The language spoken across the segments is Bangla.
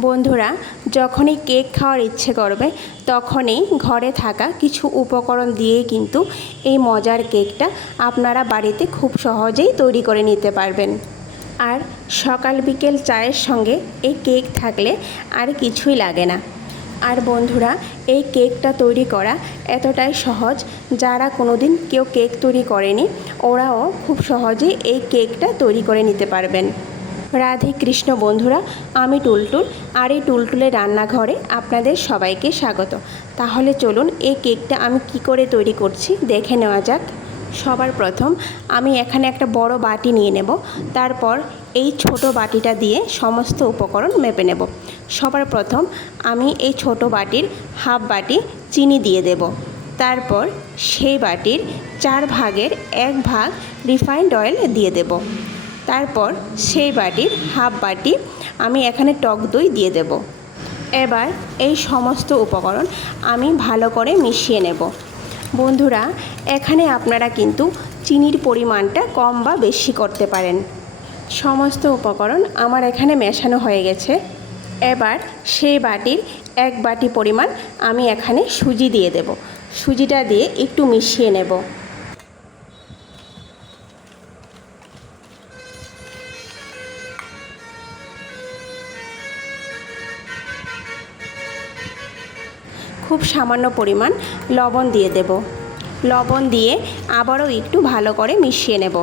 বন্ধুরা, যখনই কেক খাওয়ার ইচ্ছে করবে, তখনই ঘরে থাকা কিছু উপকরণ দিয়ে কিন্তু এই মজার কেকটা আপনারা বাড়িতে খুব সহজেই তৈরি করে নিতে পারবেন। আর সকাল বিকেল চায়ের সঙ্গে এই কেক থাকলে আর কিছুই লাগে না। আর বন্ধুরা, এই কেকটা তৈরি করা এতটাই সহজ, যারা কোনোদিন কেউ কেক তৈরি করেনি, ওরাও খুব সহজেই এই কেকটা তৈরি করে নিতে পারবেন। রাধে কৃষ্ণ বন্ধুরা, আমি টুলটুল আর এই টুলটুলের রান্নাঘরে আপনাদের সবাইকে স্বাগত। তাহলে চলুন এই কেকটা আমি কি করে তৈরি করছি দেখে নেওয়া যাক। সবার প্রথম আমি এখানে একটা বড় বাটি নিয়ে নেব, তারপর এই ছোট বাটিটা দিয়ে সমস্ত উপকরণ মেপে নেব। সবার প্রথম আমি এই ছোট বাটির হাফ বাটি চিনি দিয়ে দেব। তারপর সেই বাটির চার ভাগের এক ভাগ রিফাইন্ড অয়েল দিয়ে দেব। তারপর সেই বাটির হাফ বাটি আমি এখানে টক দই দিয়ে দেব। এবার এই সমস্ত উপকরণ আমি ভালো করে মিশিয়ে নেব। বন্ধুরা, এখানে আপনারা কিন্তু চিনির পরিমাণটা কম বা বেশি করতে পারেন। সমস্ত উপকরণ আমার এখানে মেশানো হয়ে গেছে। এবার সেই বাটির এক বাটি পরিমাণ আমি এখানে সুজি দিয়ে দেব। সুজিটা দিয়ে একটু মিশিয়ে নেব। খুব সামান্য পরিমাণ লবণ দিয়ে দেব। লবণ দিয়ে আবারও একটু ভালো করে মিশিয়ে নেব।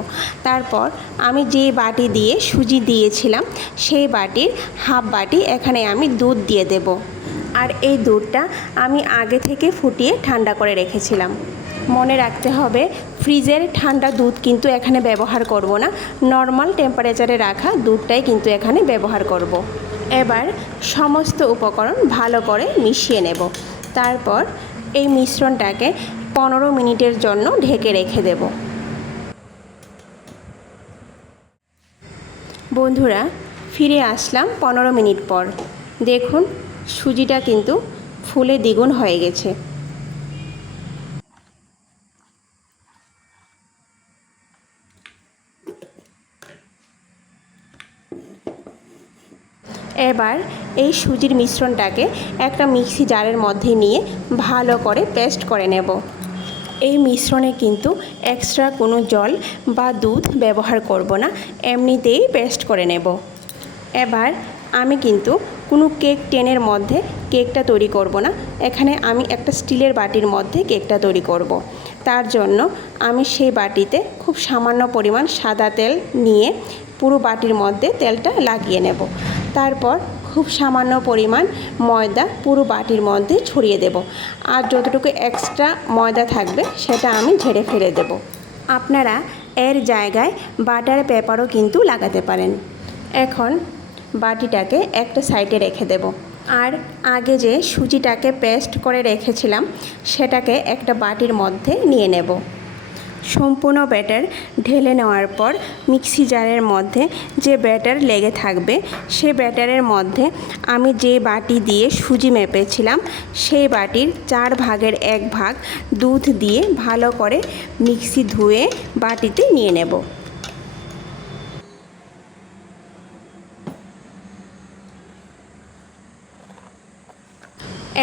তারপর আমি যে বাটি দিয়ে সুজি দিয়েছিলাম, সেই বাটির হাফ বাটি এখানে আমি দুধ দিয়ে দেব। আর এই দুধটা আমি আগে থেকে ফুটিয়ে ঠান্ডা করে রেখেছিলাম। মনে রাখতে হবে, ফ্রিজের ঠান্ডা দুধ কিন্তু এখানে ব্যবহার করব না। নর্মাল টেম্পারেচারে রাখা দুধটাই কিন্তু এখানে ব্যবহার করব। এবার সমস্ত উপকরণ ভালো করে মিশিয়ে নেব। তারপর এই মিশ্রণটাকে পনেরো মিনিটের জন্য ঢেকে রেখে দেব। বন্ধুরা, ফিরে আসলাম পনেরো মিনিট পর। দেখুন, সুজিটা কিন্তু ফুলে দ্বিগুণ হয়ে গেছে। এবার এই সুজির মিশ্রণটাকে একটা মিক্সি জারের মধ্যে নিয়ে ভালো করে পেস্ট করে নেব। এই মিশ্রণে কিন্তু এক্সট্রা কোনো জল বা দুধ ব্যবহার করব না, এমনিতেই পেস্ট করে নেব। এবার আমি কিন্তু কোনো কেক টেনের মধ্যে কেকটা তৈরি করব না, এখানে আমি একটা স্টিলের বাটির মধ্যে কেকটা তৈরি করব। তার জন্য আমি সেই বাটিতে খুব সামান্য পরিমাণ সাদা তেল নিয়ে পুরো বাটির মধ্যে তেলটা লাগিয়ে নেব। তারপর খুব সামান্য পরিমাণ ময়দা পুরো বাটির মধ্যে ছড়িয়ে দেব। আর যতটুকু এক্সট্রা ময়দা থাকবে সেটা আমি ঝেড়ে ফেলে দেব। আপনারা এর জায়গায় বাটার পেপারও কিন্তু লাগাতে পারেন। এখন বাটিটাকে একটা সাইডে রেখে দেব। আর আগে যে সুজিটাকে পেস্ট করে রেখেছিলাম, সেটাকে একটা বাটির মধ্যে নিয়ে নেব। সম্পূর্ণ ব্যাটার ঢেলে নেওয়ার পর মিক্সি জারের মধ্যে যে ব্যাটার লেগে থাকবে, সে ব্যাটারের মধ্যে আমি যে বাটি দিয়ে সুজি মেপেছিলাম, সেই বাটির চার ভাগের এক ভাগ দুধ দিয়ে ভালো করে মিক্সি ধুয়ে বাটিতে নিয়ে নেব।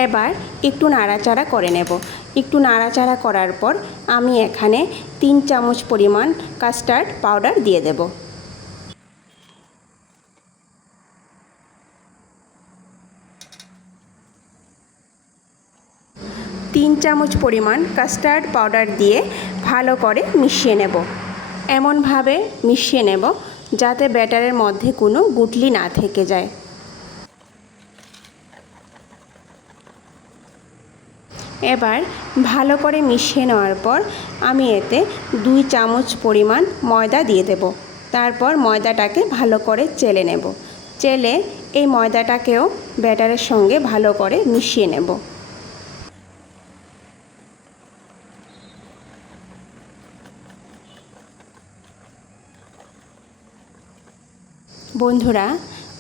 এবার একটু নাড়াচাড়া করে নেব। একটু নাড়াচাড়া করার পর আমি এখানে তিন চামচ পরিমাণ কাস্টার্ড পাউডার দিয়ে দেব। তিন চামচ পরিমাণ কাস্টার্ড পাউডার দিয়ে ভালো করে মিশিয়ে নেব। এমনভাবে মিশিয়ে নেব যাতে ব্যাটারের মধ্যে কোনো গুটলি না থেকে যায়। এবার ভালো করে মিশিয়ে নেওয়ার পর আমি এতে দুই চামচ পরিমাণ ময়দা দিয়ে দেব। তারপর ময়দাটাকে ভালো করে চেলে নেব। চেলে এই ময়দাটাকেও ব্যাটারের সঙ্গে ভালো করে মিশিয়ে নেব। বন্ধুরা,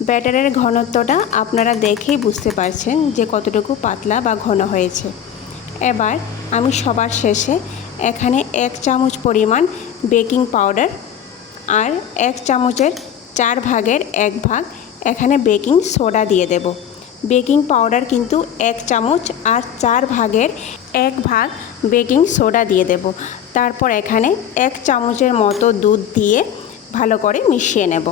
ব্যাটারের ঘনত্বটা আপনারা দেখেই বুঝতে পারছেন যে কতটুকু পাতলা বা ঘন হয়েছে। এবার আমি সবার শেষে এখানে এক চামচ পরিমাণ বেকিং পাউডার আর এক চামচের চার ভাগের এক ভাগ এখানে বেকিং সোডা দিয়ে দেব। বেকিং পাউডার কিন্তু এক চামচ আর চার ভাগের এক ভাগ বেকিং সোডা দিয়ে দেব। তারপর এখানে এক চামচের মতো দুধ দিয়ে ভালো করে মিশিয়ে নেব।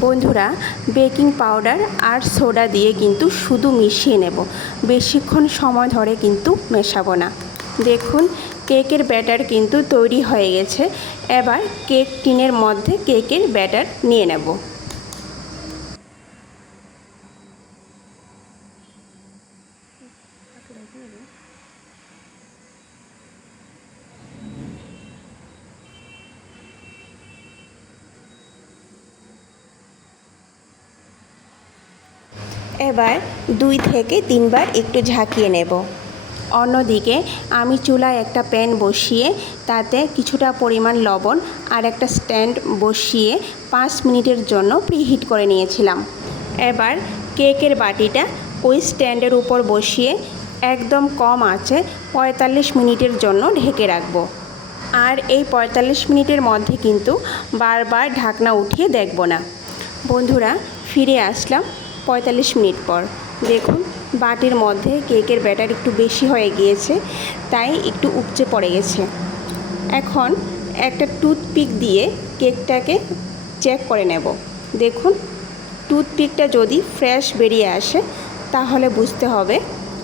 বন্ধুরা, বেকিং পাউডার আর সোডা দিয়ে কিন্তু শুধু মিশিয়ে নেব। বেশিক্ষণ সময় ধরে কিন্তু মেশাবো না। দেখুন, কেকের ব্যাটার কিন্তু তৈরি হয়ে গেছে। এবার কেক টিনের মধ্যে কেকের ব্যাটার নিয়ে নেব। এবার দুই থেকে তিনবার একটু ঝাঁকিয়ে নেব। অন্যদিকে আমি চুলায় একটা প্যান বসিয়ে তাতে কিছুটা পরিমাণ লবণ আর একটা স্ট্যান্ড বসিয়ে পাঁচ মিনিটের জন্য প্রিহিট করে নিয়েছিলাম। এবার কেকের বাটিটা ওই স্ট্যান্ডের উপর বসিয়ে একদম কম আছে পঁয়তাল্লিশ মিনিটের জন্য ঢেকে রাখব। আর এই পঁয়তাল্লিশ মিনিটের মধ্যে কিন্তু বারবার ঢাকনা উঠিয়ে দেখব না। বন্ধুরা, ফিরে আসলাম পঁয়তাল্লিশ মিনিট পর। দেখুন, বাটির মধ্যে কেকের ব্যাটার একটু বেশি হয়ে গিয়েছে, তাই একটু উপচে পড়ে গেছে। এখন একটা টুথপিক দিয়ে কেকটাকে চেক করে নেব। দেখুন, টুথপিকটা যদি ফ্রেশ বেরিয়ে আসে, তাহলে বুঝতে হবে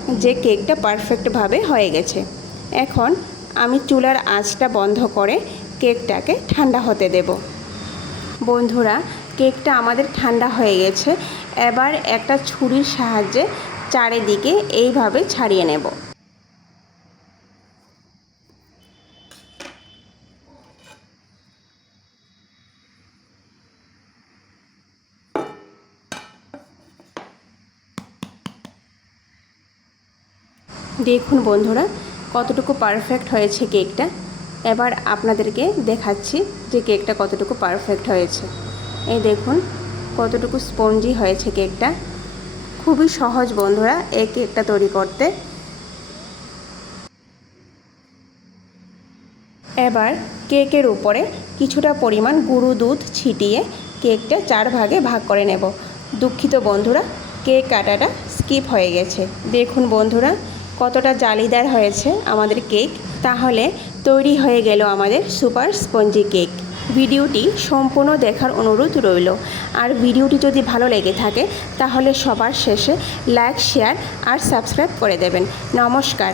যে কেকটা পারফেক্টভাবে হয়ে গেছে। এখন আমি চুলার আঁচটা বন্ধ করে কেকটাকে ঠান্ডা হতে দেব। বন্ধুরা, কেকটা আমাদের ঠান্ডা হয়ে গেছে এবার একটা ছুরির সাহায্যে চারিদিকে এইভাবে ছাড়িয়ে নেব। দেখুন বন্ধুরা, কতটুকু পারফেক্ট হয়েছে কেকটা। এবার আপনাদেরকে দেখাচ্ছি যে কেকটা কতটুকু পারফেক্ট হয়েছে। এই দেখুন কতটুকু স্পঞ্জি হয়েছে কেকটা? খুবই সহজ বন্ধুরা, এই কেকটা তৈরি করতে। এবার কেকের উপরে কিছুটা পরিমাণ গুঁড়ো দুধ ছিটিয়ে কেকটা চার ভাগে ভাগ করে নেব। দুঃখিত বন্ধুরা, কেক কাটাটা স্কিপ হয়ে গেছে। দেখুন বন্ধুরা, কতটা জালিদার হয়েছে আমাদের কেক। তাহলে তৈরি হয়ে গেল আমাদের সুপার স্পঞ্জি কেক। ভিডিওটি সম্পূর্ণ দেখার অনুরোধ রইল। আর ভিডিওটি যদি ভালো লেগে থাকে, তাহলে সবার শেষে লাইক শেয়ার আর সাবস্ক্রাইব করে দেবেন। নমস্কার।